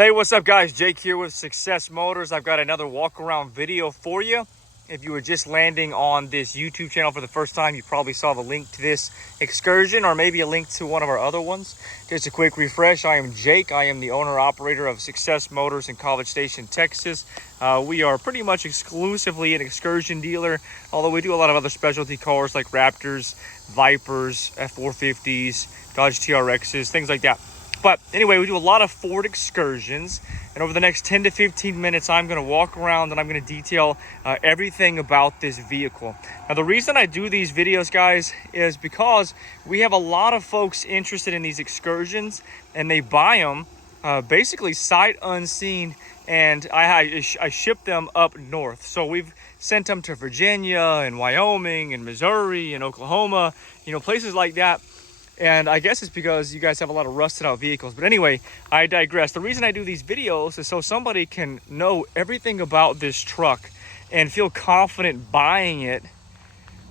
Hey, what's up guys? Jake here with Success Motors. I've got another walk around video for you. If you were just landing on this YouTube channel for the first time, you probably saw the link to this Excursion or maybe a link to one of our other ones. Just a quick refresh. I am Jake. I am the owner operator of Success Motors in College Station, Texas. We are pretty much exclusively an Excursion dealer, although we do a lot of other specialty cars like Raptors, Vipers, F450s, Dodge TRXs, things like that. But anyway, we do a lot of Ford Excursions, and over the next 10 to 15 minutes, I'm going to walk around and I'm going to detail everything about this vehicle. Now, the reason I do these videos, guys, is because we have a lot of folks interested in these Excursions, and they buy them basically sight unseen, and I ship them up north. So we've sent them to Virginia and Wyoming and Missouri and Oklahoma, places like that. And I guess it's because you guys have a lot of rusted out vehicles. But anyway, I digress. The reason I do these videos is so somebody can know everything about this truck and feel confident buying it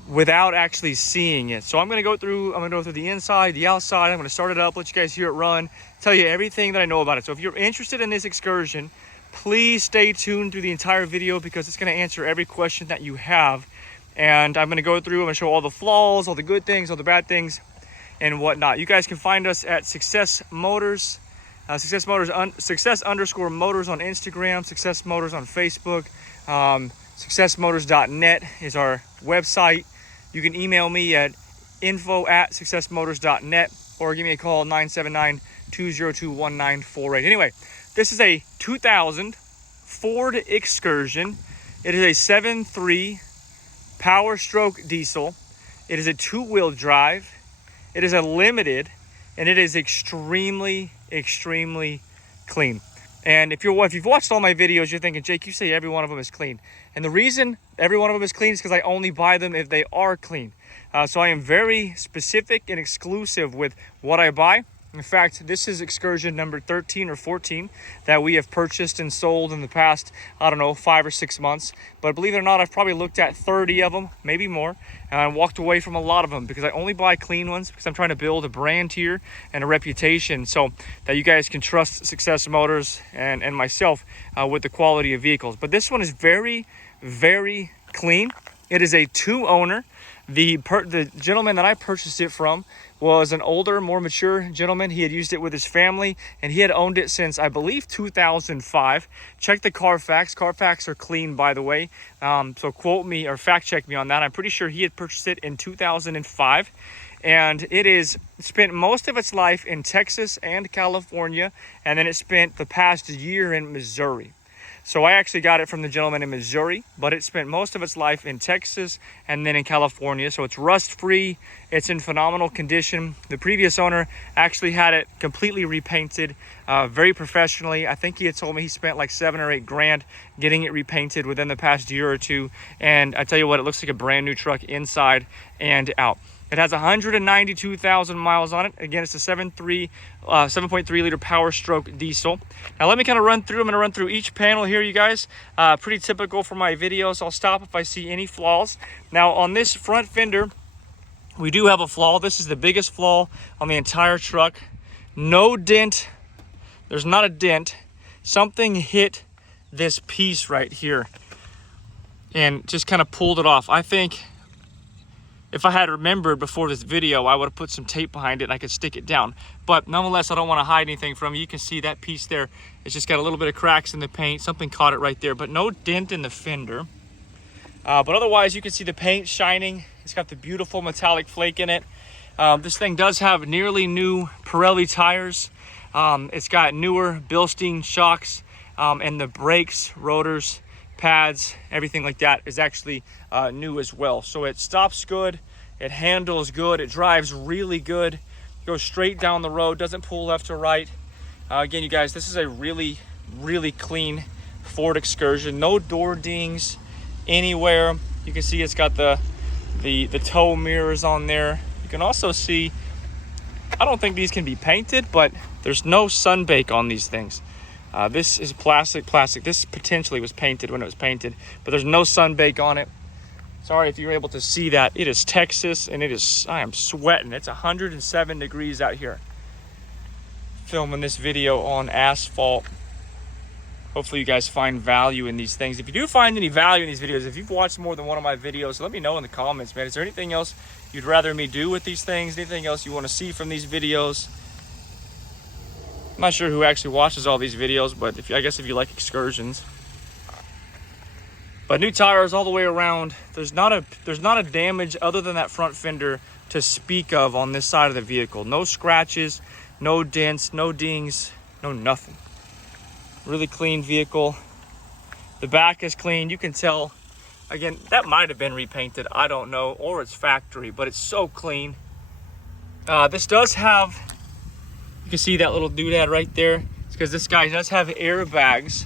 without actually seeing it. So I'm going to go through the inside, the outside. I'm going to start it up, let you guys hear it run, tell you everything that I know about it. So if you're interested in this Excursion, please stay tuned through the entire video because it's going to answer every question that you have. And I'm going to go through, I'm going to show all the flaws, all the good things, all the bad things, and whatnot. You guys can find us at Success Motors, Success Motors on Instagram, Success Motors on Facebook. Successmotors.net is our website. You can email me at info@successmotors.net or give me a call 979-202-1948. Anyway, this is a 2000 Ford Excursion. It is a 7.3 Powerstroke diesel. It is a two-wheel drive. It is a limited, and it is extremely clean. And if you've watched all my videos, you're thinking, Jake, you say every one of them is clean. And the reason every one of them is clean is because I only buy them if they are clean. So I am very specific and exclusive with what I buy. In fact, this is Excursion number 13 or 14 that we have purchased and sold in the past, 5 or 6 months. But believe it or not, I've probably looked at 30 of them, maybe more, and I walked away from a lot of them because I only buy clean ones because I'm trying to build a brand here and a reputation so that you guys can trust Success Motors and myself with the quality of vehicles. But this one is very clean. It is a two-owner. The gentleman that I purchased it from was an older, more mature gentleman. He had used it with his family, and he had owned it since, I believe, 2005. Check the Carfax. Carfax are clean, by the way. So quote me or fact check me on that. I'm pretty sure he had purchased it in 2005. And it is spent most of its life in Texas and California, and then it spent the past year in Missouri. So I actually got it from the gentleman in Missouri, but it spent most of its life in Texas and then in California. So it's rust-free. It's in phenomenal condition. The previous owner actually had it completely repainted, very professionally. I think he had told me he spent like $7 or $8 grand getting it repainted within the past year or two. And I tell you what, it looks like a brand new truck inside and out. It has 192,000 miles on it. Again, it's a 7.3 liter Powerstroke diesel. Now let me kind of run through. I'm going to run through each panel here, you guys. Pretty typical for my videos. I'll stop if I see any flaws. Now on this front fender, we do have a flaw. This is the biggest flaw on the entire truck. No dent. There's not a dent. Something hit this piece right here and just kind of pulled it off. I think if I had remembered before this video, I would have put some tape behind it and I could stick it down. But nonetheless, I don't want to hide anything from you. You can see that piece there. It's just got a little bit of cracks in the paint. Something caught it right there, but no dent in the fender. But otherwise, you can see the paint shining. It's got the beautiful metallic flake in it. This thing does have nearly new Pirelli tires. It's got newer Bilstein shocks, and the brakes, rotors, pads, everything like that is actually new as well. So it stops good, it handles good, it drives really good, goes straight down the road, doesn't pull left or right. Again, you guys, this is a really clean Ford Excursion. No door dings anywhere. You can see it's got the tow mirrors on there. You can also see, I don't think these can be painted, but there's no sunbake on these things. This is plastic. This potentially was painted when it was painted, but there's no sunbake on it. Sorry if you're able to see that. It is Texas, and I am sweating. It's 107 degrees out here. Filming this video on asphalt. Hopefully you guys find value in these things. If you do find any value in these videos, if you've watched more than one of my videos, let me know in the comments, man. Is there anything else you'd rather me do with these things? Anything else you want to see from these videos? I'm not sure who actually watches all these videos, but I guess if you like excursions. But new tires all the way around. There's not a damage other than that front fender to speak of on this side of the vehicle. No scratches, no dents, no dings, no nothing. Really clean vehicle. The back is clean. You can tell, again, that might have been repainted, I don't know, or it's factory, but it's so clean. This does have, you can see that little doodad right there. It's because this guy does have airbags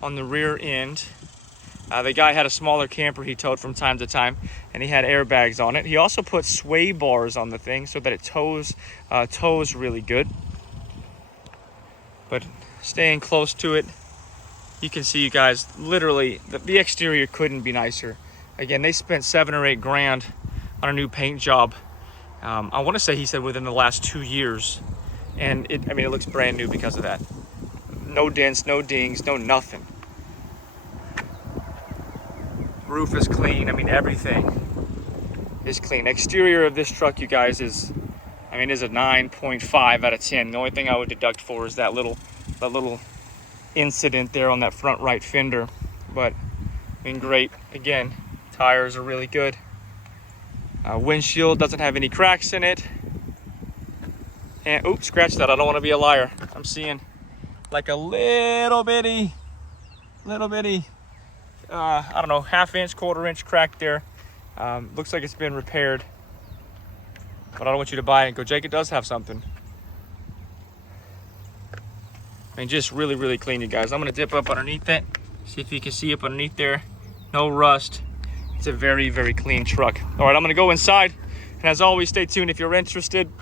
on the rear end. The guy had a smaller camper he towed from time to time, and he had airbags on it. He also put sway bars on the thing so that it tows really good. But staying close to it, you can see, you guys, literally the exterior couldn't be nicer. Again, they spent 7 or 8 grand on a new paint job. I want to say he said within the last 2 years, and it looks brand new because of that. No dents, no dings, no nothing. Roof is clean. Everything is clean. Exterior of this truck, you guys, is a 9.5 out of 10. The only thing I would deduct for is that little incident there on that front right fender. But great. Again, tires are really good. Windshield doesn't have any cracks in it. And oops, scratch that. I don't want to be a liar. I'm seeing like a little bitty, I don't know, 1/2 inch, 1/4 inch crack there. Looks like it's been repaired. But I don't want you to buy it and go, Jake, it does have something. Just really, really clean, you guys. I'm going to dip up underneath it. See if you can see up underneath there. No rust. It's a very, very clean truck. All right, I'm going to go inside. And as always, stay tuned if you're interested.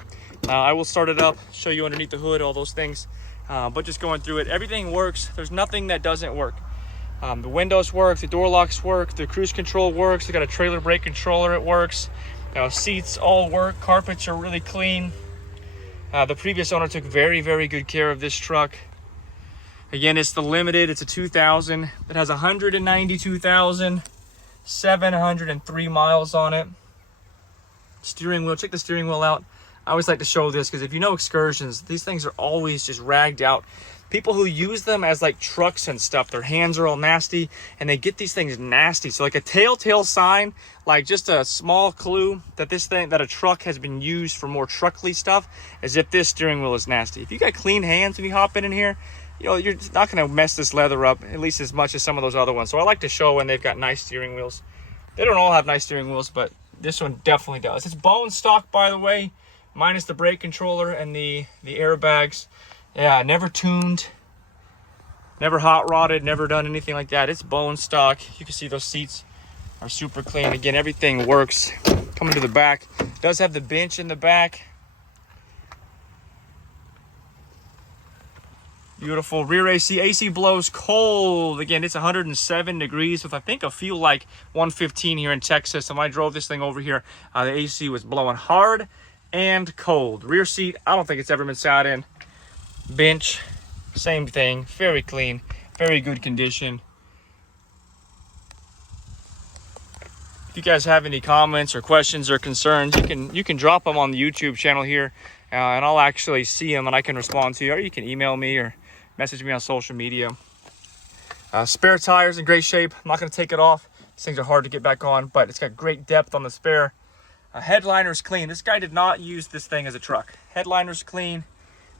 I will start it up, show you underneath the hood, all those things. But just going through it, everything works. There's nothing that doesn't work. The windows work, the door locks work, the cruise control works. They got a trailer brake controller, it works. Seats all work. Carpets are really clean. The previous owner took very, very good care of this truck. Again, it's the Limited. It's a 2000. It has 192,703 miles on it. Steering wheel, check the steering wheel out. I always like to show this because if you know excursions, these things are always just ragged out. People who use them as like trucks and stuff, their hands are all nasty and they get these things nasty. So like a telltale sign, like just a small clue that that a truck has been used for more truckly stuff, as if this steering wheel is nasty. If you got clean hands when you hop in here, you're not going to mess this leather up, at least as much as some of those other ones. So I like to show when they've got nice steering wheels. They don't all have nice steering wheels, but this one definitely does. It's bone stock, by the way, minus the brake controller and the airbags. Yeah, never tuned, never hot rodded, never done anything like that. It's bone stock. You can see those seats are super clean. Again, everything works. Coming to the back, it does have the bench in the back. Beautiful rear AC. AC blows cold. Again, it's 107 degrees with I think a feel like 115 here in Texas. And when I drove this thing over here, the AC was blowing hard and cold. Rear seat, I don't think it's ever been sat in. Bench, same thing. Very clean, very good condition. If you guys have any comments or questions or concerns, you can drop them on the YouTube channel here, and I'll actually see them and I can respond to you. Or you can email me or message me on social media. Spare tires in great shape. I'm not going to take it off. These things are hard to get back on, but it's got great depth on the spare. Headliner's clean. This guy did not use this thing as a truck. Headliner's clean.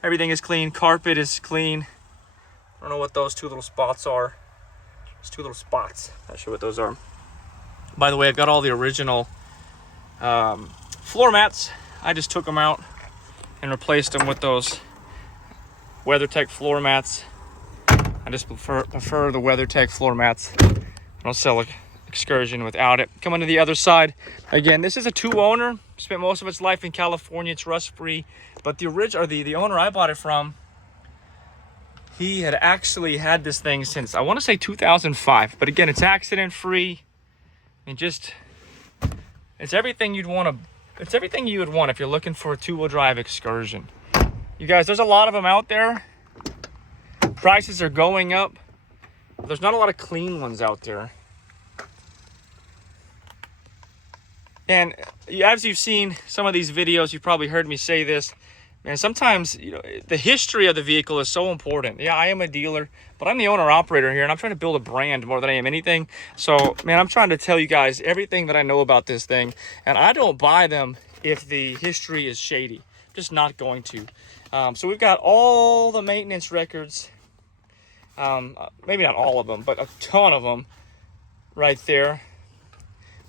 Everything is clean. Carpet is clean. I don't know what those two little spots are. There's two little spots. Not sure what those are. By the way, I've got all the original floor mats. I just took them out and replaced them with those WeatherTech floor mats. I just prefer the WeatherTech floor mats. I don't sell an Excursion without it. Coming to the other side. Again, this is a 2-owner. Spent most of its life in California. It's rust-free. But the owner I bought it from, he had actually had this thing since, I want to say 2005. But again, it's accident-free. And just, it's everything you'd want to, it's everything you would want if you're looking for a 2-wheel drive Excursion. You guys, there's a lot of them out there. Prices are going up. there's not a lot of clean ones out there. And as you've seen some of these videos, you've probably heard me say this, man, sometimes, you know, the history of the vehicle is so important. Yeah, I am a dealer, but I'm the owner-operator here, and I'm trying to build a brand more than I am anything. So, man, I'm trying to tell you guys everything that I know about this thing, and I don't buy them if the history is shady. I'm just not going to. So we've got all the maintenance records, maybe not all of them, but a ton of them right there.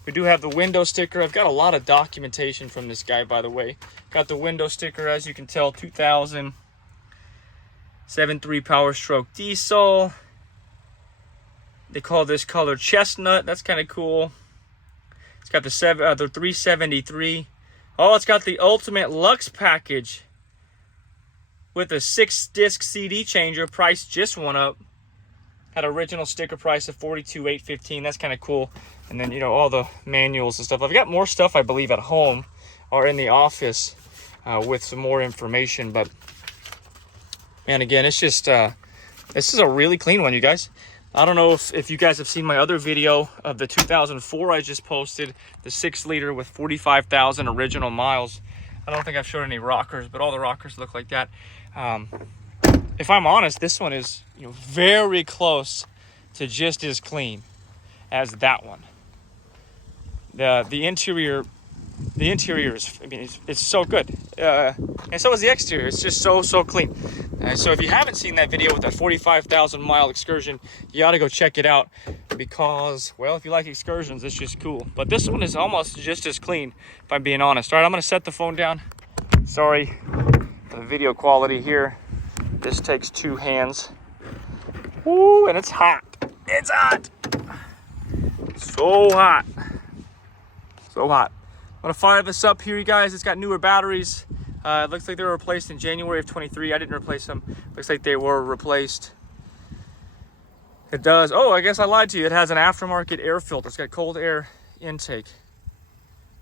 We do have the window sticker. I've got a lot of documentation from this guy, by the way. Got the window sticker, as you can tell, 2000 7.3 Powerstroke diesel. They call this color chestnut. That's kind of cool. It's got the 373. Oh, it's got the ultimate Lux package with a 6-disc CD changer. Price just went up. Had original sticker price of $42,815. That's kind of cool. And then, you know, all the manuals and stuff. I've got more stuff, I believe, at home or in the office with some more information. But, man, again, it's just, this is a really clean one, you guys. I don't know if you guys have seen my other video of the 2004 I just posted, the 6-liter with 45,000 original miles. I don't think I've showed any rockers, but all the rockers look like that. If I'm honest, this one is, you know, very close to just as clean as that one. The interior is, I mean, it's so good, and so is the exterior. It's just so clean. So if you haven't seen that video with that 45,000 mile Excursion, you ought to go check it out, because, well, if you like Excursions, it's just cool. But this one is almost just as clean, if I'm being honest. All right, I'm gonna set the phone down. Sorry for the video quality here. This takes 2 hands. Woo, and it's hot. It's hot. So hot. So hot. I'm gonna fire this up here, you guys. It's got newer batteries. It looks like they were replaced in January of 23. I didn't replace them. Looks like they were replaced. It does. Oh, I guess I lied to you. It has an aftermarket air filter. It's got cold air intake.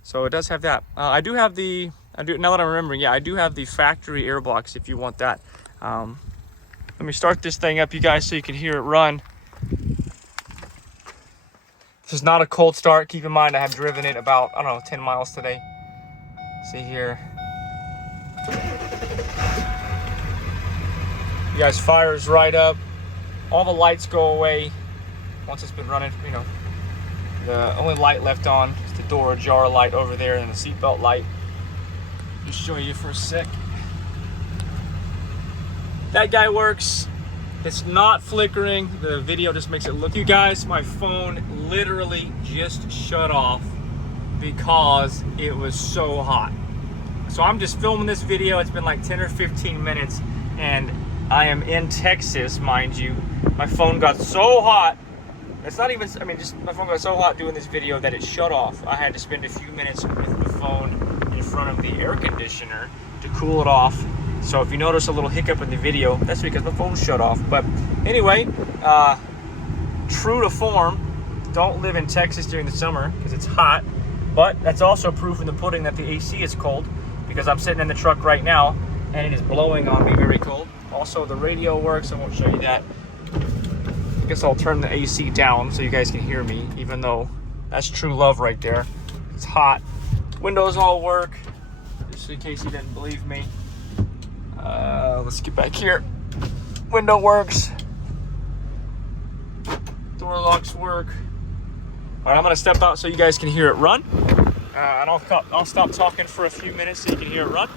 So it does have that. I do have the, now that I'm remembering, yeah, I do have the factory air box if you want that. Let me start this thing up, you guys, so you can hear it run. This is not a cold start. Keep in mind I have driven it about, I don't know, 10 miles today. See here. You guys, fires right up. All the lights go away once it's been running, you know. The only light left on is the door ajar light over there and the seatbelt light. Just show you for a sec. That guy works. It's not flickering. The video just makes it look. You guys, my phone literally just shut off because it was so hot. So I'm just filming this video. It's been like 10 or 15 minutes and I am in Texas, mind you. My phone got so hot. It's not even, I mean, just my phone got so hot doing this video that it shut off. I had to spend a few minutes with the phone in front of the air conditioner to cool it off. So if you notice a little hiccup in the video, that's because my phone shut off. But anyway, true to form, don't live in Texas during the summer because it's hot. But that's also proof in the pudding that the AC is cold, because I'm sitting in the truck right now and it is blowing on me very cold. Also, the radio works. I won't show you that. I guess I'll turn the AC down so you guys can hear me, even though that's true love right there. It's hot. Windows all work, just in case you didn't believe me. Let's get back here. Window works. Door locks work. All right, I'm gonna step out so you guys can hear it run. And I'll stop talking for a few minutes so you can hear it run.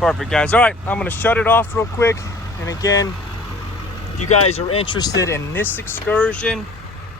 Perfect, guys. All right, I'm gonna shut it off real quick. And again, if you guys are interested in this Excursion,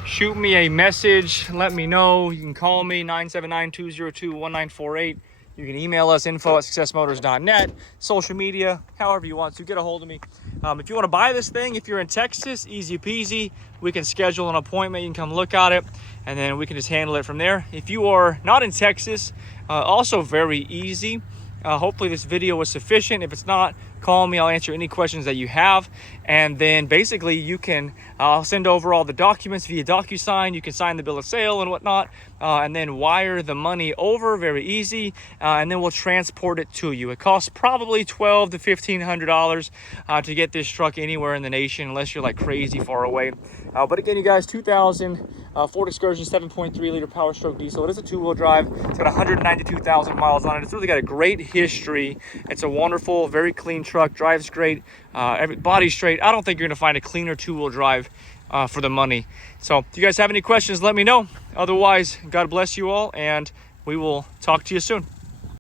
shoot me a message, let me know. You can call me 979-202-1948. You can email us, info@successmotors.net, social media, however you want to get a hold of me. If you want to buy this thing, if you're in Texas, easy peasy. We can schedule an appointment. You can come look at it, and then we can just handle it from there. If you are not in Texas, also very easy. Hopefully this video was sufficient. If it's not, call me. I'll answer any questions that you have. And then basically you can, I'll send over all the documents via DocuSign. You can sign the bill of sale and whatnot, and then wire the money over, very easy. And then we'll transport it to you. It costs probably $1,200 to $1,500 to get this truck anywhere in the nation, unless you're like crazy far away. But again, you guys, 2000 Ford Excursion 7.3 liter Powerstroke diesel. It is a two-wheel drive. It's got 192,000 miles on it. It's really got a great history. It's a wonderful, very clean truck. Drives great. Every body's straight. I don't think you're going to find a cleaner two-wheel drive for the money. So if you guys have any questions, let me know. Otherwise, God bless you all, and we will talk to you soon.